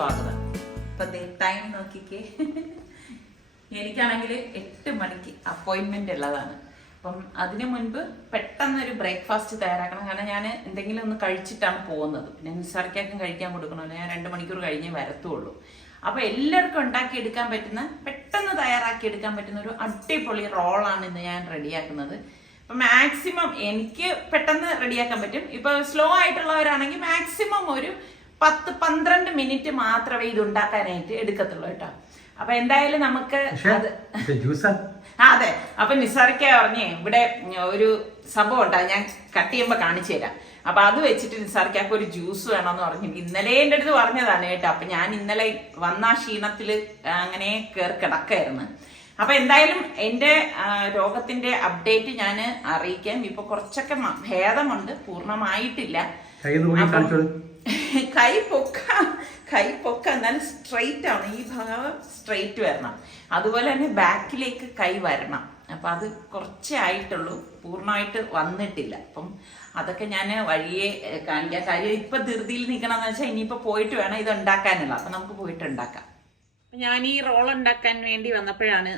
സ്വാഗതം. ഇപ്പം ടൈം നോക്കിക്കേ, എനിക്കാണെങ്കിൽ 8 മണിക്ക് അപ്പോയിൻമെൻ്റ് ഉള്ളതാണ്. അപ്പം അതിനു മുൻപ് പെട്ടെന്നൊരു ബ്രേക്ക്ഫാസ്റ്റ് തയ്യാറാക്കണം. കാരണം ഞാൻ എന്തെങ്കിലും ഒന്ന് കഴിച്ചിട്ടാണ് പോകുന്നത്. പിന്നെ നിസ്സാർക്കാർക്കും കഴിക്കാൻ കൊടുക്കണമല്ലോ. ഞാൻ 2 മണിക്കൂർ കഴിഞ്ഞേ വരത്തുള്ളൂ. അപ്പോൾ എല്ലാവർക്കും ഉണ്ടാക്കിയെടുക്കാൻ പറ്റുന്ന, പെട്ടെന്ന് തയ്യാറാക്കിയെടുക്കാൻ പറ്റുന്ന ഒരു അടിപൊളി റോളാണ് ഇന്ന് ഞാൻ റെഡിയാക്കുന്നത്. അപ്പം മാക്സിമം എനിക്ക് പെട്ടെന്ന് റെഡിയാക്കാൻ പറ്റും. ഇപ്പോൾ സ്ലോ ആയിട്ടുള്ളവരാണെങ്കിൽ മാക്സിമം ഒരു 10-12 മിനിറ്റ് മാത്രമേ ഇത് ഉണ്ടാക്കാനായിട്ട് എടുക്കത്തുള്ളൂ കേട്ടോ. അപ്പൊ എന്തായാലും നമുക്ക് അതെ. അപ്പൊ നിസാറിക്ക പറഞ്ഞേ ഇവിടെ ഒരു സംഭവം ഉണ്ടാകും, ഞാൻ കട്ട് ചെയ്യുമ്പോ കാണിച്ചു തരാം. അപ്പൊ അത് വെച്ചിട്ട് നിസാറിക്കാക്ക് ഒരു ജ്യൂസ് വേണമെന്ന് പറഞ്ഞു. ഇന്നലെ എൻ്റെ അടുത്ത് പറഞ്ഞതാണ് കേട്ടോ. അപ്പൊ ഞാൻ ഇന്നലെ വന്ന ക്ഷീണത്തില് അങ്ങനെ കയറി കിടക്കായിരുന്നു. അപ്പൊ എന്തായാലും എൻ്റെ രോഗത്തിന്റെ അപ്ഡേറ്റ് ഞാൻ അറിയിക്കാം. ഇപ്പൊ കുറച്ചൊക്കെ ഭേദമുണ്ട്, പൂർണ്ണമായിട്ടില്ല. കൈ പൊക്ക എന്നാലും സ്ട്രെയിറ്റ് ആണ്. ഈ ഭാഗം സ്ട്രെയിറ്റ് വരണം, അതുപോലെ തന്നെ ബാക്കിലേക്ക് കൈ വരണം. അപ്പൊ അത് കുറച്ചേ ആയിട്ടുള്ളൂ, പൂർണ്ണമായിട്ട് വന്നിട്ടില്ല. അപ്പം അതൊക്കെ ഞാൻ വഴിയെ കാണിക്കാം. കാര്യം ഇപ്പൊ ധൃതിയിൽ നിൽക്കണമെന്ന് വെച്ചാൽ ഇനിയിപ്പോ പോയിട്ട് വേണം ഇത് ഉണ്ടാക്കാനുള്ള. അപ്പൊ നമുക്ക് പോയിട്ട് ഉണ്ടാക്കാം. ഞാൻ ഈ റോൾ ഉണ്ടാക്കാൻ വേണ്ടി വന്നപ്പോഴാണ്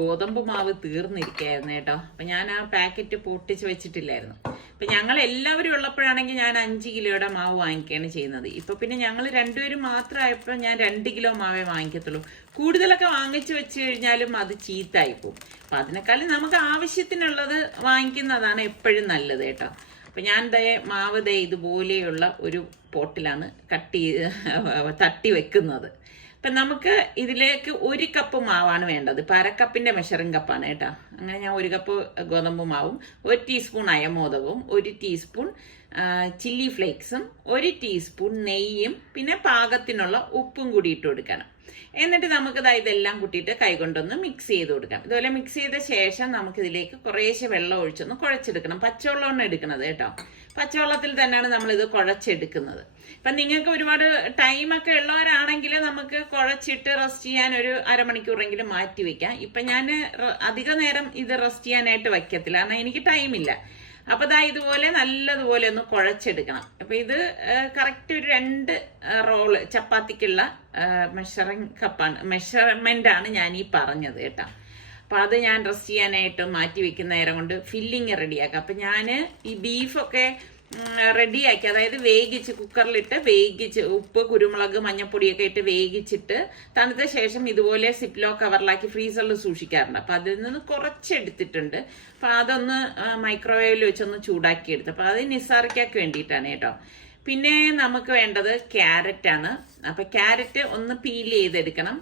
ഗോതമ്പ് മാവ് തീർന്നിരിക്കുകയായിരുന്നു കേട്ടോ. അപ്പൊ ഞാൻ ആ പാക്കറ്റ് പൊട്ടിച്ച് വെച്ചിട്ടില്ലായിരുന്നു. അപ്പൊ ഞങ്ങൾ എല്ലാവരും ഉള്ളപ്പോഴാണെങ്കിൽ ഞാൻ 5 കിലോയുടെ മാവ് വാങ്ങിക്കുകയാണ് ചെയ്യുന്നത്. ഇപ്പൊ പിന്നെ ഞങ്ങൾ രണ്ടുപേരും മാത്രമായപ്പോൾ ഞാൻ 2 കിലോ മാവേ വാങ്ങിക്കത്തുള്ളൂ. കൂടുതലൊക്കെ വാങ്ങിച്ചു വെച്ച് കഴിഞ്ഞാലും അത് ചീത്തായിപ്പോവും. അപ്പൊ അതിനേക്കാളും നമുക്ക് ആവശ്യത്തിനുള്ളത് വാങ്ങിക്കുന്നതാണ് എപ്പോഴും നല്ലത് കേട്ടോ. അപ്പൊ ഞാൻ മാവ് ഇതുപോലെയുള്ള ഒരു പോട്ടിലാണ് തട്ടി വെക്കുന്നത്. അപ്പം നമുക്ക് ഇതിലേക്ക് 1 കപ്പ് മാവാണ് വേണ്ടത്. ഇപ്പം 1/2 കപ്പിൻ്റെ മെഷറിംഗ് കപ്പാണ് കേട്ടോ. അങ്ങനെ ഞാൻ 1 കപ്പ് ഗോതമ്പ് മാവും 1 ടീസ്പൂൺ അയമോദകവും 1 ടീസ്പൂൺ ചില്ലി ഫ്ലേക്സും 1 ടീസ്പൂൺ നെയ്യും പിന്നെ പാകത്തിനുള്ള ഉപ്പും കൂടി ഇട്ട് കൊടുക്കണം. എന്നിട്ട് നമുക്ക് ഇതെല്ലാം കൂട്ടിയിട്ട് കൈകൊണ്ടൊന്ന് മിക്സ് ചെയ്ത് കൊടുക്കാം. ഇതുപോലെ മിക്സ് ചെയ്ത ശേഷം നമുക്കിതിലേക്ക് കുറേശ്ശെ വെള്ളം ഒഴിച്ചൊന്ന് കുഴച്ചെടുക്കണം. പച്ചവെള്ളമാണ് എടുക്കുന്നത് കേട്ടോ. പച്ചവെള്ളത്തിൽ തന്നെയാണ് നമ്മളിത് കുഴച്ചെടുക്കുന്നത്. ഇപ്പം നിങ്ങൾക്ക് ഒരുപാട് ടൈമൊക്കെ ഉള്ളവരാണെങ്കിൽ നമുക്ക് കുഴച്ചിട്ട് റെസ്റ്റ് ചെയ്യാൻ ഒരു അരമണിക്കൂറെങ്കിലും മാറ്റി വെക്കാം. ഇപ്പം ഞാൻ അധിക നേരം ഇത് റെസ്റ്റ് ചെയ്യാനായിട്ട് വയ്ക്കത്തില്ല, കാരണം എനിക്ക് ടൈമില്ല. അപ്പം ഇതുപോലെ നല്ലതുപോലെ ഒന്ന് കുഴച്ചെടുക്കണം. അപ്പം ഇത് കറക്റ്റ് ഒരു 2 റോള് ചപ്പാത്തിക്കുള്ള മെഷർമെന്റ് ആണ് ഞാൻ ഈ പറഞ്ഞത് കേട്ടോ. അപ്പം അത് ഞാൻ റെസ്റ്റ് ചെയ്യാനായിട്ട് മാറ്റി വെക്കുന്ന നേരം കൊണ്ട് ഫില്ലിങ് റെഡിയാക്കാം. അപ്പം ഞാൻ ഈ ബീഫൊക്കെ റെഡിയാക്കി, അതായത് വേവിച്ച് കുക്കറിലിട്ട് വേവിച്ച് ഉപ്പ്, കുരുമുളക്, മഞ്ഞപ്പൊടിയൊക്കെ ഇട്ട് വേവിച്ചിട്ട് തണുത്ത ശേഷം ഇതുപോലെ സിപ്ലോ കവറിലാക്കി ഫ്രീസറിൽ സൂക്ഷിക്കാറുണ്ട്. അപ്പം അതിൽ നിന്ന് കുറച്ചെടുത്തിട്ടുണ്ട്. അപ്പം അതൊന്ന് മൈക്രോവേവിൽ വെച്ചൊന്ന് ചൂടാക്കിയെടുത്ത്. അപ്പം അത് നിസാറിക്കാക്ക് വേണ്ടിയിട്ടാണ് കേട്ടോ. പിന്നെ നമുക്ക് വേണ്ടത് ക്യാരറ്റാണ്. അപ്പം ക്യാരറ്റ് ഒന്ന് പീൽ ചെയ്തെടുക്കണം.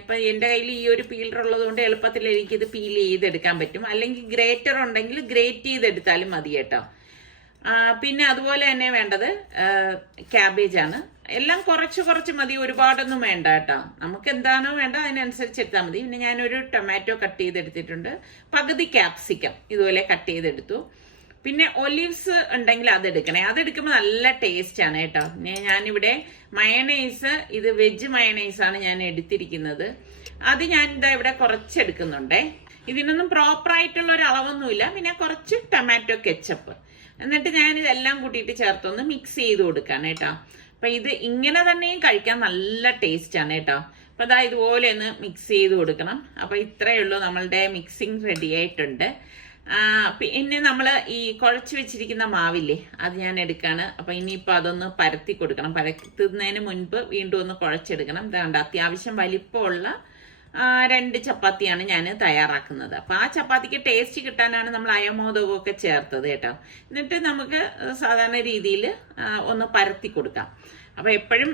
ഇപ്പം എൻ്റെ കയ്യിൽ ഈ ഒരു പീലർ ഉള്ളത് കൊണ്ട് എളുപ്പത്തിൽ എനിക്കിത് പീൽ ചെയ്തെടുക്കാൻ പറ്റും. അല്ലെങ്കിൽ ഗ്രേറ്റർ ഉണ്ടെങ്കിൽ ഗ്രേറ്റ് ചെയ്തെടുത്താലും മതി കേട്ടോ. പിന്നെ അതുപോലെ തന്നെ വേണ്ടത് ക്യാബേജ് ആണ്. എല്ലാം കുറച്ച് മതി, ഒരുപാടൊന്നും വേണ്ട കേട്ടോ. നമുക്ക് എന്താണോ വേണ്ട അതിനനുസരിച്ച് എടുത്താൽ മതി. പിന്നെ ഞാനൊരു ടൊമാറ്റോ കട്ട് ചെയ്തെടുത്തിട്ടുണ്ട്. പകുതി ക്യാപ്സിക്കം ഇതുപോലെ കട്ട് ചെയ്തെടുത്തു. പിന്നെ ഒലിവ്സ് ഉണ്ടെങ്കിൽ അതെടുക്കണേ. അതെടുക്കുമ്പോൾ നല്ല ടേസ്റ്റ് ആണ് കേട്ടോ. ഞാനിവിടെ മയണൈസ്, ഇത് വെജ് മയണൈസാണ് ഞാൻ എടുത്തിരിക്കുന്നത്. അത് ഞാൻ ഇവിടെ കുറച്ചെടുക്കുന്നുണ്ടേ. ഇതിനൊന്നും പ്രോപ്പറായിട്ടുള്ള ഒരു അളവൊന്നുമില്ല. പിന്നെ കുറച്ച് ടൊമാറ്റോ കെച്ചപ്പ്. എന്നിട്ട് ഞാൻ ഇതെല്ലാം കൂട്ടിയിട്ട് ചേർത്തൊന്ന് മിക്സ് ചെയ്ത് കൊടുക്കാണ് കേട്ടോ. അപ്പം ഇത് ഇങ്ങനെ തന്നെയും കഴിക്കാൻ നല്ല ടേസ്റ്റ് ആണ് കേട്ടോ. അപ്പം ഇതുപോലെ ഒന്ന് മിക്സ് ചെയ്ത് കൊടുക്കണം. അപ്പം ഇത്രയേ ഉള്ളൂ, നമ്മളുടെ മിക്സിങ് റെഡി ആയിട്ടുണ്ട്. പിന്നെ നമ്മൾ ഈ കുഴച്ച് വെച്ചിരിക്കുന്ന മാവില്ലേ, അത് ഞാൻ എടുക്കാണ്. അപ്പം ഇനിയിപ്പോൾ അതൊന്ന് പരത്തി കൊടുക്കണം. പരത്തുന്നതിന് മുൻപ് വീണ്ടും ഒന്ന് കുഴച്ചെടുക്കണം. ഇതാണ്ട് അത്യാവശ്യം വലിപ്പമുള്ള 2 ചപ്പാത്തിയാണ് ഞാൻ തയ്യാറാക്കുന്നത്. അപ്പം ആ ചപ്പാത്തിക്ക് ടേസ്റ്റ് കിട്ടാനാണ് നമ്മൾ അയമോദകമൊക്കെ ചേർത്തത് കേട്ടോ. എന്നിട്ട് നമുക്ക് സാധാരണ രീതിയിൽ ഒന്ന് പരത്തി കൊടുക്കാം. അപ്പം എപ്പോഴും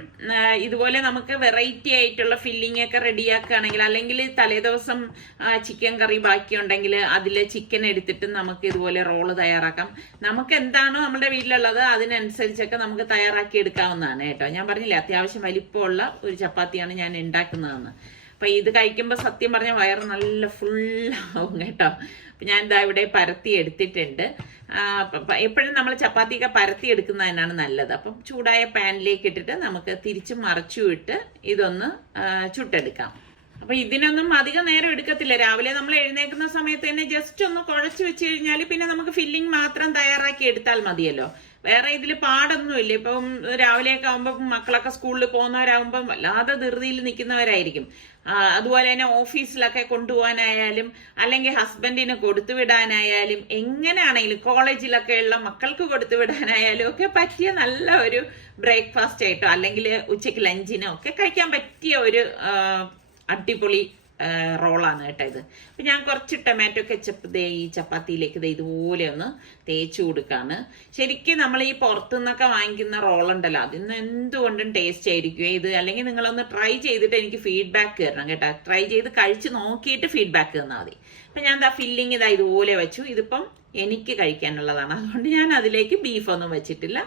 ഇതുപോലെ നമുക്ക് വെറൈറ്റി ആയിട്ടുള്ള ഫില്ലിംഗ് ഒക്കെ റെഡിയാക്കുകയാണെങ്കിൽ, അല്ലെങ്കിൽ തലേദിവസം ചിക്കൻ കറി ബാക്കിയുണ്ടെങ്കിൽ അതിൽ ചിക്കൻ എടുത്തിട്ട് നമുക്ക് ഇതുപോലെ റോള് തയ്യാറാക്കാം. നമുക്ക് എന്താണോ നമ്മുടെ വീട്ടിലുള്ളത് അതിനനുസരിച്ചൊക്കെ നമുക്ക് തയ്യാറാക്കി എടുക്കാവുന്നതാണ് കേട്ടോ. ഞാൻ പറഞ്ഞില്ലേ അത്യാവശ്യം വലിപ്പമുള്ള ഒരു ചപ്പാത്തിയാണ് ഞാൻ ഉണ്ടാക്കുന്നതെന്ന്. അപ്പം ഇത് കഴിക്കുമ്പോൾ സത്യം പറഞ്ഞ വയറ് നല്ല ഫുള്ളാവും കേട്ടോ. അപ്പം ഞാൻ ഇവിടെ പരത്തി എടുത്തിട്ടുണ്ട്. എപ്പോഴും നമ്മൾ ചപ്പാത്തിയൊക്കെ പരത്തി എടുക്കുന്നതിനാണ് നല്ലത്. അപ്പം ചൂടായ പാനിലേക്ക് ഇട്ടിട്ട് നമുക്ക് തിരിച്ചും മറിച്ചും ഇട്ട് ഇതൊന്ന് ചുട്ടെടുക്കാം. അപ്പം ഇതിനൊന്നും അധികം നേരം എടുക്കത്തില്ല. രാവിലെ നമ്മൾ എഴുന്നേൽക്കുന്ന സമയത്ത് തന്നെ ജസ്റ്റ് ഒന്ന് കുഴച്ച് വെച്ച് കഴിഞ്ഞാൽ പിന്നെ നമുക്ക് ഫില്ലിംഗ് മാത്രം തയ്യാറാക്കി എടുത്താൽ മതിയല്ലോ. വേറെ ഇതിൽ പാടൊന്നുമില്ല. ഇപ്പം രാവിലെയൊക്കെ ആകുമ്പോൾ മക്കളൊക്കെ സ്കൂളിൽ പോകുന്നവരാകുമ്പം വല്ലാതെ ധൃതിയിൽ നിൽക്കുന്നവരായിരിക്കും. അതുപോലെ തന്നെ ഓഫീസിലൊക്കെ കൊണ്ടുപോകാനായാലും അല്ലെങ്കിൽ ഹസ്ബൻഡിന് കൊടുത്തുവിടാനായാലും എങ്ങനെയാണെങ്കിലും കോളേജിലൊക്കെ ഉള്ള മക്കൾക്ക് കൊടുത്തുവിടാനായാലും ഒക്കെ പറ്റിയ നല്ല ഒരു ബ്രേക്ക്ഫാസ്റ്റ് ആയിട്ടോ അല്ലെങ്കിൽ ഉച്ചയ്ക്ക് ലഞ്ചിനോ ഒക്കെ കഴിക്കാൻ പറ്റിയ ഒരു അടിപൊളി റോളാണ് കേട്ടോ ഇത്. അപ്പം ഞാൻ കുറച്ച് ടൊമാറ്റോ കെച്ചപ്പ് ഈ ചപ്പാത്തിയിലേക്ക് ഇതുപോലെ ഒന്ന് തേച്ച് കൊടുക്കാണ്. ശരിക്കും നമ്മൾ ഈ പുറത്തുനിന്നൊക്കെ വാങ്ങിക്കുന്ന റോളുണ്ടല്ലോ അതിന്ന് എന്തുകൊണ്ടും ടേസ്റ്റ് ആയിരിക്കും ഇത്. അല്ലെങ്കിൽ നിങ്ങളൊന്ന് ട്രൈ ചെയ്തിട്ട് എനിക്ക് ഫീഡ്ബാക്ക് തരണം കേട്ടോ. ട്രൈ ചെയ്ത് കഴിച്ച് നോക്കിയിട്ട് ഫീഡ്ബാക്ക് തന്നാൽ മതി. അപ്പം ഞാൻ ഫില്ലിങ് ഇതുപോലെ വെച്ചു. ഇതിപ്പം എനിക്ക് കഴിക്കാനുള്ളതാണ്, അതുകൊണ്ട് ഞാൻ അതിലേക്ക് ബീഫൊന്നും വെച്ചിട്ടില്ല.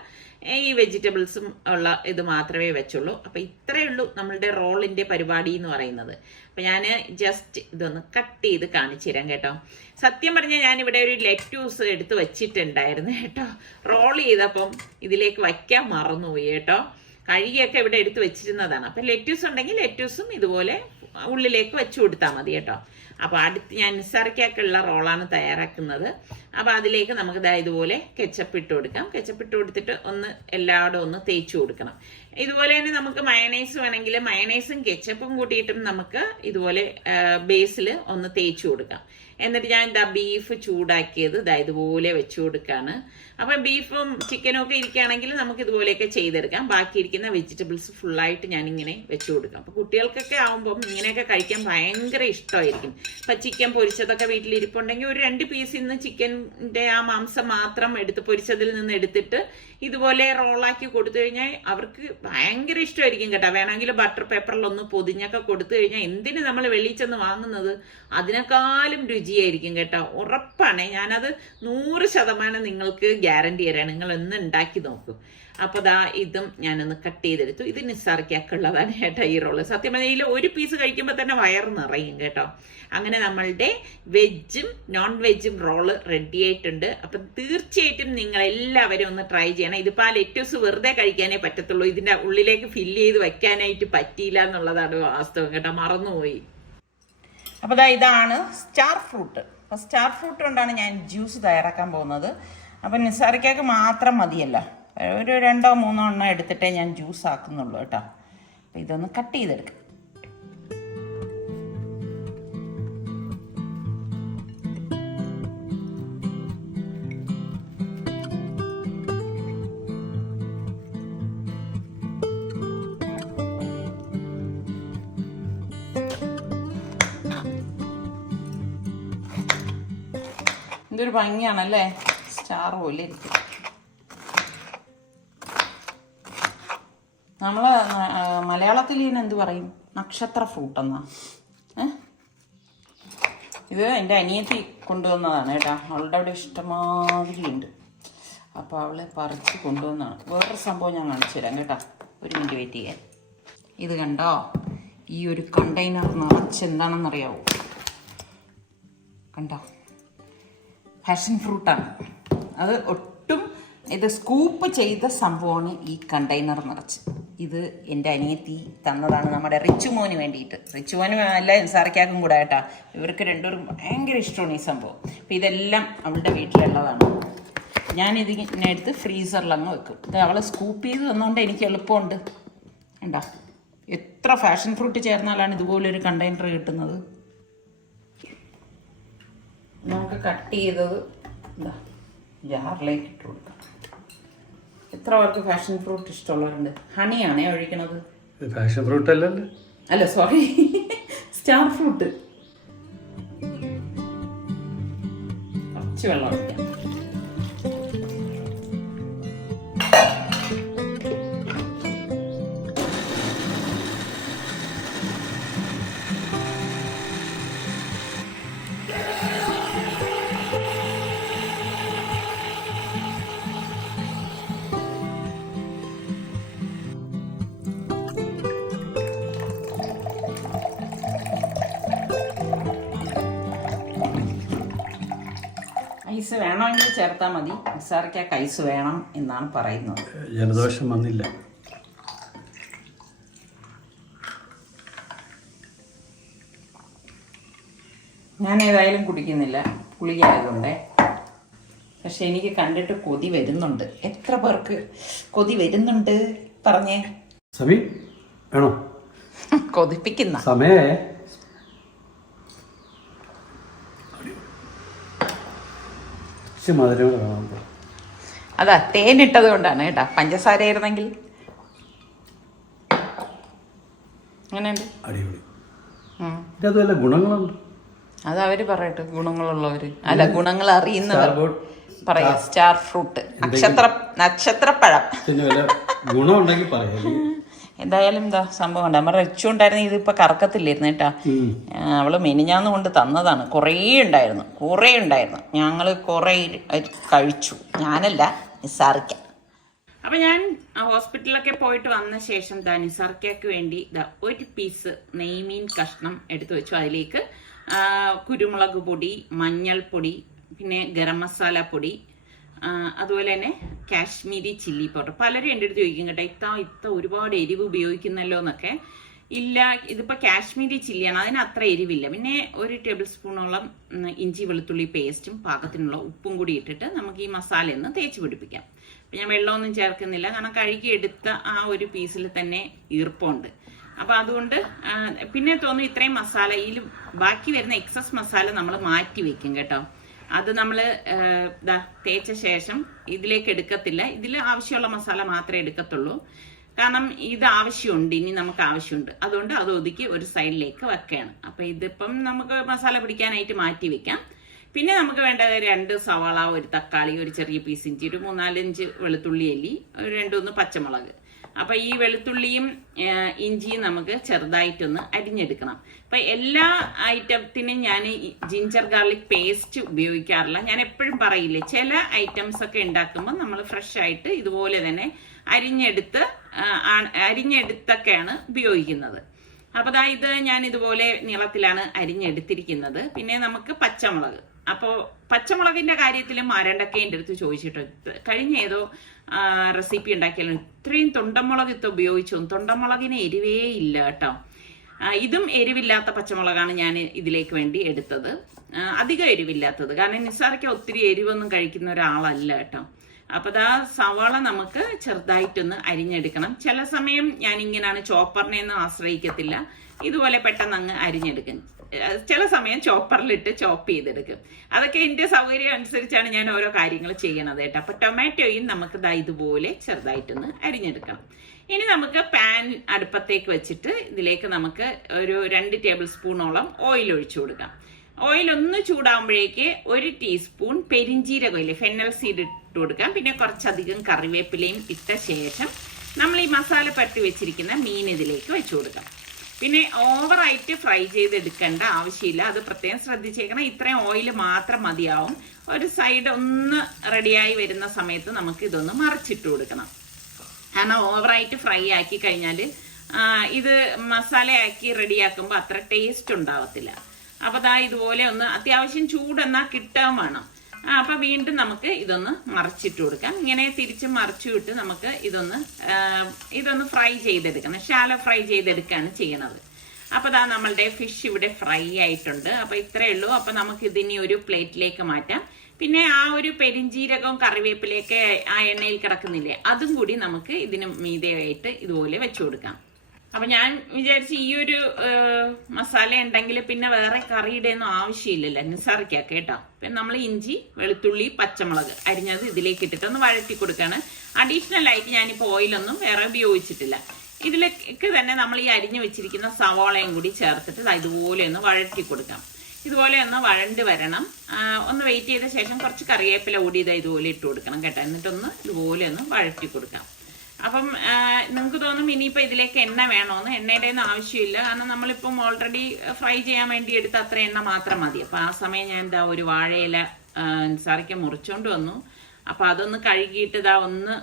ഈ വെജിറ്റബിൾസും ഉള്ള ഇത് മാത്രമേ വെച്ചുള്ളൂ. അപ്പം ഇത്രയേ ഉള്ളൂ നമ്മളുടെ റോളിൻ്റെ പരിപാടി എന്ന് പറയുന്നത്. അപ്പം ഞാൻ ജസ്റ്റ് ഇതൊന്ന് കട്ട് ചെയ്ത് കാണിച്ചു തരാം കേട്ടോ. സത്യം പറഞ്ഞാൽ ഞാനിവിടെ ഒരു ലെറ്റ്യൂസ് എടുത്ത് വെച്ചിട്ടുണ്ടായിരുന്നു കേട്ടോ. റോൾ ചെയ്തപ്പം ഇതിലേക്ക് വയ്ക്കാൻ മറന്നുപോയി കേട്ടോ. കഴുകിയൊക്കെ ഇവിടെ എടുത്ത് വെച്ചിരുന്നതാണ്. അപ്പം ലെറ്റ്യൂസ് ഉണ്ടെങ്കിൽ ലെറ്റ്യൂസും ഇതുപോലെ ഉള്ളിലേക്ക് വെച്ചു കൊടുത്താൽ മതി കേട്ടോ. അപ്പോൾ അടുത്ത് ഞാൻ നിസ്സാരക്കൊക്കെയുള്ള റോളാണ് തയ്യാറാക്കുന്നത്. അപ്പോൾ അതിലേക്ക് നമുക്ക് ഇതുപോലെ കെച്ചപ്പ് ഇട്ട് കൊടുക്കാം. കെച്ചപ്പ് ഇട്ട് കൊടുത്തിട്ട് ഒന്ന് എല്ലായിടും ഒന്ന് തേച്ച് കൊടുക്കണം. ഇതുപോലെ തന്നെ നമുക്ക് മയണൈസ് വേണമെങ്കിൽ മയണൈസും കെച്ചപ്പും കൂട്ടിയിട്ടും നമുക്ക് ഇതുപോലെ ബേസിൽ ഒന്ന് തേച്ച് കൊടുക്കാം. എന്നിട്ട് ഞാൻ ബീഫ് ചൂടാക്കിയത് ഇതുപോലെ വെച്ചു കൊടുക്കാണ്. അപ്പം ബീഫും ചിക്കനും ഒക്കെ ഇരിക്കുകയാണെങ്കിൽ നമുക്ക് ഇതുപോലെയൊക്കെ ചെയ്തെടുക്കാം. ബാക്കിയിരിക്കുന്ന വെജിറ്റബിൾസ് ഫുള്ളായിട്ട് ഞാനിങ്ങനെ വെച്ചു കൊടുക്കാം. അപ്പോൾ കുട്ടികൾക്കൊക്കെ ആകുമ്പം ഇങ്ങനെയൊക്കെ കഴിക്കാൻ ഭയങ്കര ഇഷ്ടമായിരിക്കും. ഇപ്പം ചിക്കൻ പൊരിച്ചതൊക്കെ വീട്ടിലിരിപ്പുണ്ടെങ്കിൽ ഒരു 2 പീസിൽ നിന്ന് ചിക്കൻ്റെ ആ മാംസം മാത്രം എടുത്ത് പൊരിച്ചതിൽ നിന്ന് എടുത്തിട്ട് ഇതുപോലെ റോളാക്കി കൊടുത്തു കഴിഞ്ഞാൽ അവർക്ക് ഭയങ്കര ഇഷ്ടമായിരിക്കും കേട്ടോ. വേണമെങ്കിൽ ബട്ടർ പേപ്പറിലൊന്ന് പൊതിഞ്ഞൊക്കെ കൊടുത്തു കഴിഞ്ഞാൽ എന്തിന് നമ്മൾ വെളിയിൽ ചെന്ന് വാങ്ങുന്നത് അതിനേക്കാളും രുചിയായിരിക്കും കേട്ടോ. ഉറപ്പാണ്. ഞാനത് 100% നിങ്ങൾക്ക് ഗ്യാരണ്ടി തരാം. നിങ്ങൾ ഒന്ന് ഉണ്ടാക്കി നോക്കൂ. അപ്പോൾ ഇതും ഞാനൊന്ന് കട്ട് ചെയ്തെടുത്തു. ഇത് നിസ്സാരക്കൊക്കെ ഉള്ളതാണ് കേട്ടോ ഈ റോള്. സത്യം പറഞ്ഞാൽ ഇതിൽ ഒരു പീസ് കഴിക്കുമ്പോൾ തന്നെ വയറ് നിറയും കേട്ടോ. അങ്ങനെ നമ്മളുടെ വെജും നോൺ വെജും റോള് റെഡി ആയിട്ടുണ്ട്. അപ്പം തീർച്ചയായിട്ടും നിങ്ങൾ എല്ലാവരും ഒന്ന് ട്രൈ ചെയ്യണം. ഇതിപ്പോൾ ആ ലെറ്റ്യൂസ് വെറുതെ കഴിക്കാനേ പറ്റത്തുള്ളൂ. ഇതിൻ്റെ ഉള്ളിലേക്ക് ഫില്ല് ചെയ്ത് വെക്കാനായിട്ട് പറ്റിയില്ല എന്നുള്ളതാണ് വാസ്തവം കേട്ടോ. മറന്നുപോയി. അപ്പോൾ ഇതാണ് സ്റ്റാർ ഫ്രൂട്ട്. അപ്പോൾ സ്റ്റാർ ഫ്രൂട്ട് കൊണ്ടാണ് ഞാൻ ജ്യൂസ് തയ്യാറാക്കാൻ പോകുന്നത്. അപ്പം നിസ്സാരക്കൊക്കെ മാത്രം മതിയല്ല, ഒരു 2-3 എണ്ണം എടുത്തിട്ടേ ഞാൻ ജ്യൂസ് ആക്കുന്നുള്ളൂ കേട്ടോ. അപ്പം ഇതൊന്ന് കട്ട് ചെയ്തെടുക്കാം. ഇതൊരു ഭംഗിയാണല്ലേ, സ്റ്റാർ പോലെ ഇരിക്കും. നമ്മൾ മലയാളത്തിൽ ഇതിനെന്ത് പറയും? നക്ഷത്ര ഫ്രൂട്ട് എന്നാ. ഇത് എൻ്റെ അനിയത്തി കൊണ്ടുവന്നതാണ് കേട്ടോ. അവളുടെ അവിടെ ഇഷ്ടമാതിരി ഉണ്ട്. അപ്പോൾ അവളെ പറിച്ച് കൊണ്ടുവന്നതാണ്. വേറൊരു സംഭവം ഞാൻ കാണിച്ചു തരാം കേട്ടോ. ഒരു മിനിറ്റ് വെയിറ്റ് ചെയ്യാൻ. ഇത് കണ്ടോ, ഈ ഒരു കണ്ടെയ്നർ നിറച്ച് എന്താണെന്നറിയാവോ? കണ്ടോ, പാഷൻ ഫ്രൂട്ടാണ്. അത് ഒട്ടും ഇത് സ്കൂപ്പ് ചെയ്ത സംഭവമാണ് ഈ കണ്ടെയ്നർ നിറച്ച്. ഇത് എൻ്റെ അനിയത്തി തന്നതാണ് നമ്മുടെ റിച്ചുമോന് വേണ്ടിയിട്ട്. റിച്ചുമോനും അല്ല നിസാർക്കാക്കും കൂടെ കേട്ടാ. ഇവർക്ക് രണ്ടുപേരും ഭയങ്കര ഇഷ്ടമാണ് ഈ സംഭവം. അപ്പം ഇതെല്ലാം അവളുടെ വീട്ടിലുള്ളതാണ്. ഞാനിതിനെ എടുത്ത് ഫ്രീസറിലങ്ങ് വെക്കും. ഇത് അവൾ സ്കൂപ്പ് ചെയ്ത് തന്നുകൊണ്ട് എനിക്ക് എളുപ്പമുണ്ട്. കണ്ടോ, എത്ര പാഷൻ ഫ്രൂട്ട് ചേർന്നാലാണ് ഇതുപോലൊരു കണ്ടെയ്നർ കിട്ടുന്നത്. നമുക്ക് കട്ട് ചെയ്തത് ജാറിലേക്ക് ഇട്ട് കൊടുക്കാം. എത്ര പേർക്ക് പാഷൻ ഫ്രൂട്ട് ഇഷ്ടമുള്ളവരുണ്ട്? ഹണിയാണേ ഒഴിക്കണത്. പാഷൻ ഫ്രൂട്ട് അല്ലല്ലോ. അല്ല സോറി, സ്റ്റാർ ഫ്രൂട്ട്. കുറച്ച് വെള്ളം ഒഴിക്കാം. ഐസ് വേണമെങ്കിൽ ചേർത്താൽ മതി. നിസാർക്കൊക്കെ ഐസ് വേണം എന്നാണ് പറയുന്നത്. ജലദോഷം വന്നില്ല. ഞാൻ ഏതായാലും കുടിക്കുന്നില്ല, പുളിയായതുകൊണ്ടേ. പക്ഷെ എനിക്ക് കണ്ടിട്ട് കൊതി വരുന്നുണ്ട്. എത്ര പേർക്ക് കൊതി വരുന്നുണ്ട് പറഞ്ഞേ? സമി വേണോ? കൊതിപ്പിക്കുന്ന സമയേ മധുരം വേണം. അതാ തേനിട്ടത് കൊണ്ടാണ് കേട്ടാ. പഞ്ചസാര ആയിരുന്നെങ്കിൽ അങ്ങനെയുണ്ട്. അടിപൊളി. ഇതല്ല ഗുണങ്ങളുണ്ട്. അത് അവര് പറയട്ടെ, ഗുണങ്ങളുള്ളവര്. അല്ല, ഗുണങ്ങൾ അറിയുന്നവർ പറയാ. Star fruit, നക്ഷത്രപ്പഴം. ഗുണമുണ്ടെങ്കിൽ പറയാം. എന്തായാലും എന്താ സംഭവം ഉണ്ട്. നമ്മുടെ റിച്ചു ഉണ്ടായിരുന്നു, ഇതിപ്പോ കറക്കത്തില്ലായിരുന്നു കേട്ടാ. അവള് മെനിഞ്ഞാന്ന് കൊണ്ട് തന്നതാണ്. കുറേ ഉണ്ടായിരുന്നു. ഞങ്ങള് കുറേ കഴിച്ചു. ഞാനല്ല, നിസാറിക്ക. അപ്പൊ ഞാൻ ഹോസ്പിറ്റലിലൊക്കെ പോയിട്ട് വന്ന ശേഷം നിസാർക്കയ്ക്ക് വേണ്ടി ഒരു പീസ് നെയ്മീൻ കഷ്ണം എടുത്തു വെച്ചു. അതിലേക്ക് കുരുമുളക് പൊടി, മഞ്ഞൾപ്പൊടി, പിന്നെ ഗരം മസാല പൊടി, അതുപോലെ തന്നെ കാശ്മീരി ചില്ലി പൗഡർ. പലരും എൻ്റെ അടുത്ത് ചോദിക്കും കേട്ടോ, ഇത്ത ഒരുപാട് എരിവ് ഉപയോഗിക്കുന്നല്ലോ എന്നൊക്കെ. ഇല്ല, ഇതിപ്പോ കാശ്മീരി ചില്ലിയാണ്, അതിന് അത്ര എരിവില്ല. പിന്നെ 1 ടേബിൾ സ്പൂണോളം ഇഞ്ചി വെളുത്തുള്ളി പേസ്റ്റും പാകത്തിനുള്ള ഉപ്പും കൂടി ഇട്ടിട്ട് നമുക്ക് ഈ മസാലയൊന്ന് തേച്ച് പിടിപ്പിക്കാം. അപ്പം ഞാൻ വെള്ളമൊന്നും ചേർക്കുന്നില്ല, കാരണം കഴുകി എടുത്ത ആ ഒരു പീസിൽ തന്നെ ഈർപ്പമുണ്ട്. അപ്പം അതുകൊണ്ട് പിന്നെ തോന്നുന്നു ഇത്രയും മസാലയിൽ ബാക്കി വരുന്ന എക്സസ് മസാല നമ്മൾ മാറ്റി വെക്കും കേട്ടോ. അത് നമ്മൾ തേച്ച ശേഷം ഇതിലേക്ക് എടുക്കത്തില്ല. ഇതിൽ ആവശ്യമുള്ള മസാല മാത്രമേ എടുക്കത്തുള്ളൂ. കാരണം ഇത് ആവശ്യമുണ്ട്, ഇനി നമുക്ക് ആവശ്യമുണ്ട്. അതുകൊണ്ട് അത് ഒതുക്കി ഒരു സൈഡിലേക്ക് വെക്കുകയാണ്. അപ്പം ഇതിപ്പം നമുക്ക് മസാല പിടിക്കാനായിട്ട് മാറ്റി വെക്കാം. പിന്നെ നമുക്ക് വേണ്ടത് 2 സവാള, 1 തക്കാളി, ഒരു ചെറിയ പീസ് ഇഞ്ചി, ഒരു 3-4 വെളുത്തുള്ളി അല്ലി, 2-3 പച്ചമുളക്. അപ്പൊ ഈ വെളുത്തുള്ളിയും ഇഞ്ചിയും നമുക്ക് ചെറുതായിട്ടൊന്ന് അരിഞ്ഞെടുക്കണം. അപ്പൊ എല്ലാ ഐറ്റത്തിനും ഞാൻ ജിഞ്ചർ ഗാർലിക് പേസ്റ്റ് ഉപയോഗിക്കാറില്ല. ഞാൻ എപ്പോഴും പറയില്ലേ, ചില ഐറ്റംസ് ഒക്കെ ഉണ്ടാക്കുമ്പോൾ നമ്മൾ ഫ്രഷ് ആയിട്ട് ഇതുപോലെ തന്നെ അരിഞ്ഞെടുത്തൊക്കെയാണ് ഉപയോഗിക്കുന്നത്. അപ്പൊ ഇത് ഞാൻ ഇതുപോലെ നീളത്തിലാണ് അരിഞ്ഞെടുത്തിരിക്കുന്നത്. പിന്നെ നമുക്ക് പച്ചമുളക്. അപ്പോൾ പച്ചമുളകിന്റെ കാര്യത്തിൽ ആരണ്ടൊക്കെ എൻ്റെ അടുത്ത് ചോദിച്ചിട്ട്, കഴിഞ്ഞ ഏതോ റെസിപ്പി ഉണ്ടാക്കിയാലും ഇത്രയും തൊണ്ടമുളക് ഉപയോഗിച്ചു. തൊണ്ടമുളകിന് എരിവേ ഇല്ല കേട്ടോ. ഇതും എരിവില്ലാത്ത പച്ചമുളകാണ് ഞാൻ ഇതിലേക്ക് വേണ്ടി എടുത്തത്. അധികം എരിവില്ലാത്തത്, കാരണം നിസാർക്ക് ഒത്തിരി എരിവൊന്നും കഴിക്കുന്ന ഒരാളല്ല കേട്ടോ. അപ്പൊ സവാള നമുക്ക് ചെറുതായിട്ടൊന്ന് അരിഞ്ഞെടുക്കണം. ചില സമയം ഞാൻ ഇങ്ങനെയാണ്, ചോപ്പറിനെ ഒന്നും ആശ്രയിക്കത്തില്ല, ഇതുപോലെ പെട്ടെന്ന് അങ്ങ് അരിഞ്ഞെടുക്കും. ചില സമയം ചോപ്പറിലിട്ട് ചോപ്പ് ചെയ്തെടുക്കും. അതൊക്കെ എൻ്റെ സൗകര്യം അനുസരിച്ചാണ് ഞാൻ ഓരോ കാര്യങ്ങൾ ചെയ്യണത് കേട്ടോ. അപ്പൊ ടൊമാറ്റോയും നമുക്ക് ഇതുപോലെ ചെറുതായിട്ടൊന്ന് അരിഞ്ഞെടുക്കണം. ഇനി നമുക്ക് പാൻ അടുപ്പത്തേക്ക് വെച്ചിട്ട് ഇതിലേക്ക് നമുക്ക് ഒരു 2 ടേബിൾ സ്പൂണോളം ഓയിൽ ഒഴിച്ചു കൊടുക്കാം. ഓയിൽ ഒന്ന് ചൂടാകുമ്പോഴേക്ക് 1 ടീസ്പൂൺ പെരിഞ്ചീരകം ഇല്ലേ, ഫെന്നൽ സീഡ് ഇട്ട് കൊടുക്കാം. പിന്നെ കുറച്ചധികം കറിവേപ്പിലയും ഇട്ട ശേഷം നമ്മൾ ഈ മസാല പരട്ടി വെച്ചിരിക്കുന്ന മീൻ ഇതിലേക്ക് വെച്ചു കൊടുക്കാം. പിന്നെ ഓവറായിട്ട് ഫ്രൈ ചെയ്തെടുക്കേണ്ട ആവശ്യമില്ല, അത് പ്രത്യേകം ശ്രദ്ധിച്ചേക്കണം. ഇത്രയും ഓയിൽ മാത്രം മതിയാവും. ഒരു സൈഡ് ഒന്ന് റെഡിയായി വരുന്ന സമയത്ത് നമുക്ക് ഇതൊന്ന് മറിച്ചിട്ട് കൊടുക്കണം. കാരണം ഓവറായിട്ട് ഫ്രൈ ആക്കി കഴിഞ്ഞാൽ ഇത് മസാലയാക്കി റെഡിയാക്കുമ്പോൾ അത്ര ടേസ്റ്റ് ഉണ്ടാവത്തില്ല. അപ്പൊ ഇതുപോലെ ഒന്ന് അത്യാവശ്യം ചൂടെന്നാ കിട്ടാൻ വേണം. അപ്പൊ വീണ്ടും നമുക്ക് ഇതൊന്ന് മറിച്ചിട്ട് കൊടുക്കാം. ഇങ്ങനെ തിരിച്ച് മറിച്ചു വിട്ട് നമുക്ക് ഇതൊന്ന് ഫ്രൈ ചെയ്തെടുക്കണം. ഷാലോ ഫ്രൈ ചെയ്തെടുക്കുകയാണ് ചെയ്യണത്. അപ്പൊ നമ്മളുടെ ഫിഷ് ഇവിടെ ഫ്രൈ ആയിട്ടുണ്ട്. അപ്പൊ ഇത്രയേ ഉള്ളൂ. അപ്പൊ നമുക്ക് ഇതിനി ഒരു പ്ലേറ്റിലേക്ക് മാറ്റാം. പിന്നെ ആ ഒരു പെരിഞ്ചീരകവും കറിവേപ്പിലയൊക്കെ ആ എണ്ണയിൽ കിടക്കുന്നില്ലേ, അതും കൂടി നമുക്ക് ഇതിന് മീതെയായിട്ട് ഇതുപോലെ വെച്ചു കൊടുക്കാം. അപ്പൊ ഞാൻ വിചാരിച്ചു ഈ ഒരു മസാല ഉണ്ടെങ്കിൽ പിന്നെ വേറെ കറിയുടെ ഒന്നും ആവശ്യമില്ലല്ലോ നിസാറിക്ക കേട്ടോ. പിന്നെ നമ്മൾ ഇഞ്ചി, വെളുത്തുള്ളി, പച്ചമുളക് അരിഞ്ഞത് ഇതിലേക്ക് ഇട്ടിട്ട് ഒന്ന് വഴറ്റി കൊടുക്കാണ്. അഡീഷണൽ ആയിട്ട് ഞാനിപ്പോൾ ഓയിലൊന്നും വേറെ ഉപയോഗിച്ചിട്ടില്ല. ഇതിലേക്ക് തന്നെ നമ്മൾ ഈ അരിഞ്ഞു വെച്ചിരിക്കുന്ന സവാളയും കൂടി ചേർത്തിട്ട് ഇതുപോലെ ഒന്ന് വഴറ്റി കൊടുക്കാം. ഇതുപോലെ ഒന്ന് വഴണ്ട് വരണം. ഒന്ന് വെയിറ്റ് ചെയ്ത ശേഷം കുറച്ച് കറിവേപ്പില കൂടി ഇതുപോലെ ഇട്ട് കൊടുക്കണം കേട്ടോ. എന്നിട്ടൊന്ന് ഇതുപോലെ ഒന്ന് വഴറ്റി കൊടുക്കാം. അപ്പം നിങ്ങൾക്ക് തോന്നും ഇനിയിപ്പോൾ ഇതിലേക്ക് എണ്ണ വേണമെന്ന്. എണ്ണയുടെ ഒന്നും ആവശ്യമില്ല, കാരണം നമ്മളിപ്പം ഓൾറെഡി ഫ്രൈ ചെയ്യാൻ വേണ്ടി എടുത്ത അത്ര എണ്ണ മാത്രം മതി. അപ്പം ആ സമയം ഞാൻ ഒരു വാഴയില നിസാറിക്ക് മുറിച്ചോണ്ട് വന്നു. അപ്പം അതൊന്ന് കഴുകിയിട്ട് ഒന്ന്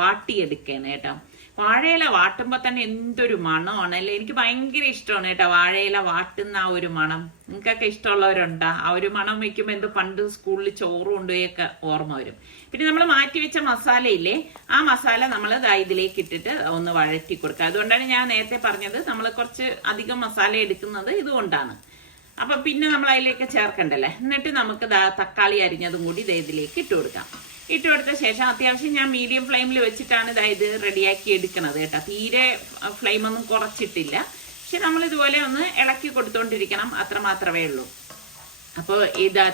വാട്ടിയെടുക്കുകയാണ് കേട്ടോ. വാഴയില വാട്ടുമ്പോൾ തന്നെ എന്തൊരു മണമാണ് അല്ലേ. എനിക്ക് ഭയങ്കര ഇഷ്ടമാണ് കേട്ടോ വാഴയില വാട്ടുന്ന ആ ഒരു മണം. നിങ്ങൾക്കൊക്കെ ഇഷ്ടമുള്ളവരുണ്ടോ? ആ ഒരു മണം വയ്ക്കുമ്പോൾ പണ്ട് സ്കൂളിൽ ചോറ് കൊണ്ടുപോയൊക്കെ ഓർമ്മ വരും. പിന്നെ നമ്മൾ മാറ്റി വെച്ച മസാലയില്ലേ, ആ മസാല നമ്മൾ ഇതിലേക്ക് ഇട്ടിട്ട് ഒന്ന് വഴറ്റി കൊടുക്കുക. അതുകൊണ്ടാണ് ഞാൻ നേരത്തെ പറഞ്ഞത് നമ്മൾ കുറച്ച് അധികം മസാല എടുക്കുന്നത് ഇതുകൊണ്ടാണ്. അപ്പം പിന്നെ നമ്മൾ അതിലേക്ക് ചേർക്കണ്ടല്ലേ. എന്നിട്ട് നമുക്ക് തക്കാളി അരിഞ്ഞതും കൂടി ഇതിലേക്ക് ഇട്ട് കൊടുക്കാം. ഇട്ട് കൊടുത്ത ശേഷം അത്യാവശ്യം ഞാൻ മീഡിയം ഫ്ലെയിമിൽ വെച്ചിട്ടാണ് ഇത് റെഡിയാക്കി എടുക്കണത് കേട്ടോ. തീരെ ഫ്ലെയിമൊന്നും കുറച്ചിട്ടില്ല. പക്ഷെ നമ്മളിതുപോലെ ഒന്ന് ഇളക്കി കൊടുത്തോണ്ടിരിക്കണം, അത്ര മാത്രമേ ഉള്ളൂ. അപ്പോൾ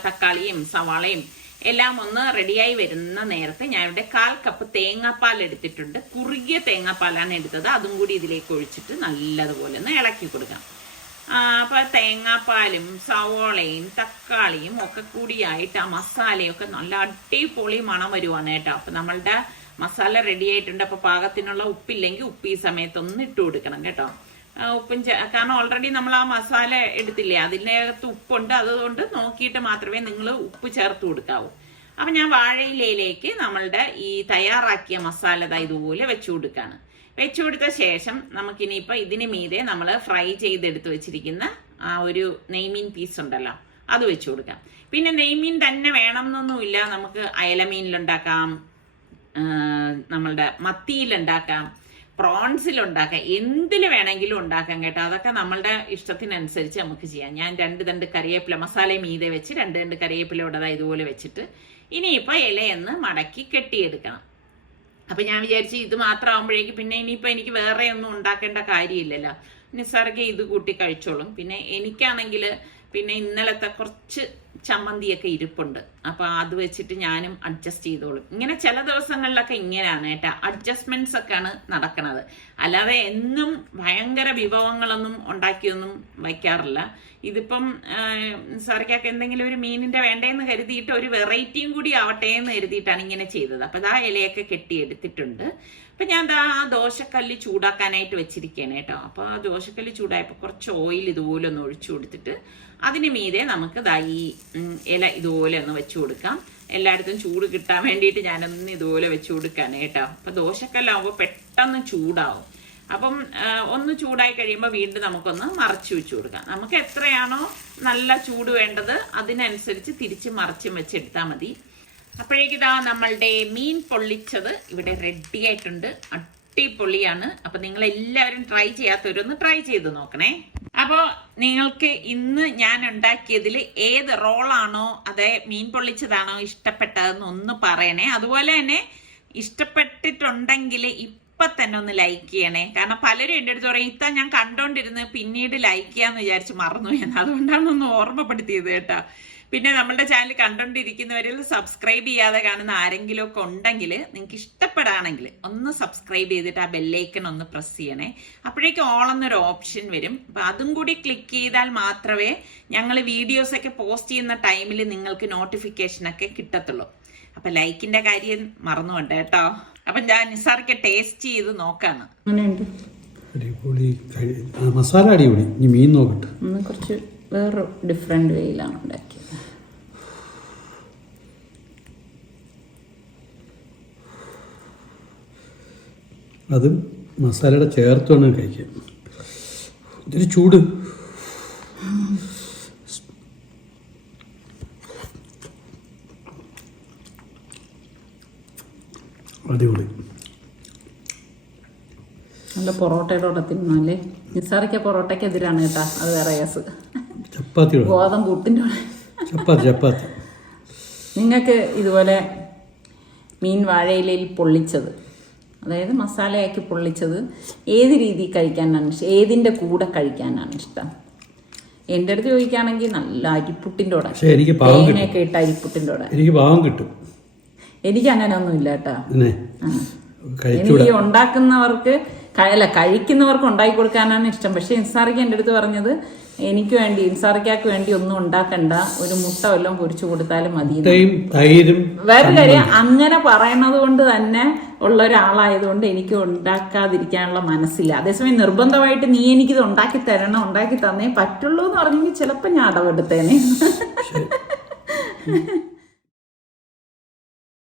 തക്കാളിയും സവാളയും എല്ലാം ഒന്ന് റെഡിയായി വരുന്ന നേരത്തെ ഞാൻ ഇവിടെ 1/4 കപ്പ് തേങ്ങാപ്പാൽ എടുത്തിട്ടുണ്ട്. കുറുകിയ തേങ്ങാപ്പാലാണ് എടുത്തത്. അതും കൂടി ഇതിലേക്ക് ഒഴിച്ചിട്ട് നല്ലതുപോലെ ഒന്ന് ഇളക്കി കൊടുക്കാം. അപ്പോൾ തേങ്ങാപ്പാലും സവോളയും തക്കാളിയും ഒക്കെ കൂടിയായിട്ട് ആ മസാലയൊക്കെ നല്ല അടിപൊളി മണം വരുവാണ് കേട്ടോ. അപ്പം നമ്മളുടെ മസാല റെഡി ആയിട്ടുണ്ട്. അപ്പോൾ പാകത്തിനുള്ള ഉപ്പില്ലെങ്കിൽ ഉപ്പ് ഈ സമയത്തൊന്ന് ഇട്ട് കൊടുക്കണം കേട്ടോ. ഉപ്പും കാരണം ഓൾറെഡി നമ്മൾ ആ മസാല എടുത്തില്ലേ, അതിനകത്ത് ഉപ്പുണ്ട്. അതുകൊണ്ട് നോക്കിയിട്ട് മാത്രമേ നിങ്ങൾ ഉപ്പ് ചേർത്ത് കൊടുക്കാവൂ. അപ്പം ഞാൻ വാഴയിലയിലേക്ക് നമ്മളുടെ ഈ തയ്യാറാക്കിയ മസാല ഇതുപോലെ വെച്ചു കൊടുക്കുകയാണ്. വെച്ചു കൊടുത്ത ശേഷം നമുക്കിനിയിപ്പോൾ ഇതിന് മീതെ നമ്മൾ ഫ്രൈ ചെയ്തെടുത്ത് വെച്ചിരിക്കുന്ന ആ ഒരു നെയ്മീൻ പീസ് ഉണ്ടല്ലോ, അത് വെച്ചു കൊടുക്കാം. പിന്നെ നെയ്മീൻ തന്നെ വേണം എന്നൊന്നുമില്ല. നമുക്ക് അയലമീനിലുണ്ടാക്കാം, നമ്മളുടെ മത്തിയിലുണ്ടാക്കാം, പ്രോൺസിലുണ്ടാക്കാം, എന്തിൽ വേണമെങ്കിലും ഉണ്ടാക്കാം കേട്ടോ. അതൊക്കെ നമ്മളുടെ ഇഷ്ടത്തിനനുസരിച്ച് നമുക്ക് ചെയ്യാം. ഞാൻ 2 തണ്ട് കറിവേപ്പില മസാലയും മീതെ വെച്ച് 2 തണ്ട് കറിവേപ്പില ഇവിടെ ഇതുപോലെ വെച്ചിട്ട് ഇനിയിപ്പോൾ ഇലയെന്ന് മടക്കി കെട്ടിയെടുക്കണം. അപ്പം ഞാൻ വിചാരിച്ചു ഇത് മാത്രമാകുമ്പോഴേക്ക് പിന്നെ ഇനിയിപ്പോൾ എനിക്ക് വേറെ ഒന്നും ഉണ്ടാക്കേണ്ട കാര്യമില്ലല്ലോ, നിസ്സാരക്ക് ഇത് കൂട്ടി കഴിച്ചോളും. പിന്നെ എനിക്കാണെങ്കിൽ പിന്നെ ഇന്നലത്തെ കുറച്ച് ചമ്മന്തിയൊക്കെ ഇരിപ്പുണ്ട്. അപ്പോൾ അത് വെച്ചിട്ട് ഞാനും അഡ്ജസ്റ്റ് ചെയ്തോളും. ഇങ്ങനെ ചില ദിവസങ്ങളിലൊക്കെ ഇങ്ങനെയാണ് കേട്ടോ, അഡ്ജസ്റ്റ്മെന്റ്സ് ഒക്കെയാണ് നടക്കുന്നത്. അല്ലാതെ എന്നും ഭയങ്കര വിഭവങ്ങളൊന്നും ഉണ്ടാക്കിയൊന്നും വയ്ക്കാറില്ല. ഇതിപ്പം സാറിക്കൊക്കെ എന്തെങ്കിലും ഒരു മീനിന്റെ വേണ്ടേന്ന് കരുതിയിട്ട് ഒരു വെറൈറ്റിയും കൂടി ആവട്ടെ എന്ന് കരുതിയിട്ടാണ് ഇങ്ങനെ ചെയ്തത്. അപ്പം ഇലയൊക്കെ കെട്ടിയെടുത്തിട്ടുണ്ട്. അപ്പം ഞാൻ ആ ദോശക്കല്ല് ചൂടാക്കാനായിട്ട് വെച്ചിരിക്കുകയാണ് കേട്ടോ. അപ്പോൾ ആ ദോശക്കല്ല് ചൂടായപ്പോൾ കുറച്ച് ഓയിൽ ഇതുപോലെ ഒന്ന് ഒഴിച്ചു കൊടുത്തിട്ട് അതിന് മീതെ നമുക്ക് ഈ ഇല ഇതുപോലെ ഒന്ന് വെച്ചു കൊടുക്കാം. എല്ലായിടത്തും ചൂട് കിട്ടാൻ വേണ്ടിയിട്ട് ഞാനൊന്ന് ഇതുപോലെ വെച്ചു കൊടുക്കുകയാണ് കേട്ടോ. അപ്പം ദോശക്കല്ലാവുമ്പോൾ പെട്ടെന്ന് ചൂടാവും. അപ്പം ഒന്ന് ചൂടായി കഴിയുമ്പോൾ വീണ്ടും നമുക്കൊന്ന് മറച്ചു വെച്ചു കൊടുക്കാം. നമുക്ക് എത്രയാണോ നല്ല ചൂട് വേണ്ടത് അതിനനുസരിച്ച് തിരിച്ച് മറച്ചും വെച്ചെടുത്താൽ മതി. അപ്പോഴേക്കിതാ നമ്മളുടെ മീൻ പൊള്ളിച്ചത് ഇവിടെ റെഡി ആയിട്ടുണ്ട്. അടിപൊളിയാണ്. അപ്പൊ നിങ്ങൾ എല്ലാവരും ട്രൈ ചെയ്യാത്തവരൊന്ന് ട്രൈ ചെയ്ത് നോക്കണേ. അപ്പോൾ നിങ്ങൾക്ക് ഇന്ന് ഞാൻ ഉണ്ടാക്കിയതിൽ ഏത് റോളാണോ അതെ മീൻ പൊള്ളിച്ചതാണോ ഇഷ്ടപ്പെട്ടതെന്ന് ഒന്ന് പറയണേ. അതുപോലെ തന്നെ ഇഷ്ടപ്പെട്ടിട്ടുണ്ടെങ്കിൽ ഇപ്പം തന്നെ ഒന്ന് ലൈക്ക് ചെയ്യണേ. കാരണം പലരും എൻ്റെ അടുത്ത് പറയും ഇത്ത ഞാൻ കണ്ടോണ്ടിരുന്ന് പിന്നീട് ലൈക്ക് ചെയ്യാന്ന് വിചാരിച്ച് മറന്നു എന്ന്. അതുകൊണ്ടാണ് ഒന്ന് ഓർമ്മപ്പെടുത്തിയത് കേട്ടോ. പിന്നെ നമ്മളുടെ ചാനൽ കണ്ടോണ്ടിരിക്കുന്നവരിൽ സബ്സ്ക്രൈബ് ചെയ്യാതെ കാണുന്ന ആരെങ്കിലും ഒക്കെ ഉണ്ടെങ്കിൽ നിങ്ങൾക്ക് ഇഷ്ടപ്പെടുകയാണെങ്കിൽ ഒന്ന് സബ്സ്ക്രൈബ് ചെയ്തിട്ട് ആ ബെല്ലൈക്കൺ ഒന്ന് പ്രസ് ചെയ്യണേ. അപ്പോഴേക്കും ഓൾ എന്നൊരു ഓപ്ഷൻ വരും. അപ്പം അതും കൂടി ക്ലിക്ക് ചെയ്താൽ മാത്രമേ ഞങ്ങൾ വീഡിയോസൊക്കെ പോസ്റ്റ് ചെയ്യുന്ന ടൈമിൽ നിങ്ങൾക്ക് നോട്ടിഫിക്കേഷനൊക്കെ കിട്ടത്തുള്ളൂ. അപ്പം ലൈക്കിൻ്റെ കാര്യം മറന്നുകൊണ്ട് കേട്ടോ. അപ്പം ഞാൻ നിസാർക്ക് ടേസ്റ്റ് ചെയ്ത് നോക്കാണ്. മസാല അടിപൊളി. ഇനി മീൻ നോക്കട്ടെ. കുറച്ച് വേറെ ഡിഫറെന്റ് വേയിലാണ് ഉണ്ടാക്കിയത്. അത് മസാലയുടെ ചേർത്ത് വേണം കഴിക്കാം. ഇതൊരു ചൂട്. അടിപൊളി. നല്ല പൊറോട്ടയുടെ കൂടെ തിന്നാലേ. നിസ്സാറിക്ക പൊറോട്ടയ്ക്ക് എതിരാണ് കേട്ടാ. അത് വേറെ കേസ്. ചപ്പാത്തി ഗോതമ്പ് പുട്ടിൻ്റെ കൂടെ ചപ്പാത്തി. നിങ്ങൾക്ക് ഇതുപോലെ മീൻ വാഴയിലയിൽ പൊള്ളിച്ചത്, അതായത് മസാലയാക്കി പൊള്ളിച്ചത് ഏത് രീതിയിൽ കഴിക്കാനാണ് ഇഷ്ടം, ഏതിൻ്റെ കൂടെ കഴിക്കാനാണ് ഇഷ്ടം? എൻ്റെ അടുത്ത് ചോദിക്കുകയാണെങ്കിൽ നല്ല അരിപ്പുട്ടിൻ്റെ കൂടെ, തേങ്ങയൊക്കെ ഇട്ട അരിപ്പുട്ടിൻ്റെ കൂടെ എനിക്ക് പാവം കിട്ടും. എനിക്ക് അങ്ങനെ ഒന്നും ഇല്ല കേട്ടോ. എനിക്ക് ഉണ്ടാക്കുന്നവർക്ക് അല്ല കഴിക്കുന്നവർക്ക് ഉണ്ടാക്കി കൊടുക്കാനാണ് ഇഷ്ടം. പക്ഷെ ഇൻസാറിക്ക് എൻ്റെ അടുത്ത് പറഞ്ഞത് എനിക്ക് വേണ്ടി ഇൻസാറിക്കാക്ക് വേണ്ടി ഒന്നും ഉണ്ടാക്കണ്ട, ഒരു മുട്ട വല്ലതും പൊരിച്ചു കൊടുത്താലും മതി. വേറെ കാര്യം, അങ്ങനെ പറയണത് കൊണ്ട് തന്നെ ഉള്ള ഒരാളായതുകൊണ്ട് എനിക്ക് ഉണ്ടാക്കാതിരിക്കാനുള്ള മനസ്സില്ല. അതേസമയം നിർബന്ധമായിട്ട് നീ എനിക്കിത് ഉണ്ടാക്കി തരണം, ഉണ്ടാക്കി തന്നേ പറ്റുള്ളൂ എന്ന് പറഞ്ഞെങ്കിൽ ചിലപ്പോൾ ഞാൻ അടവെടുത്തേനെ.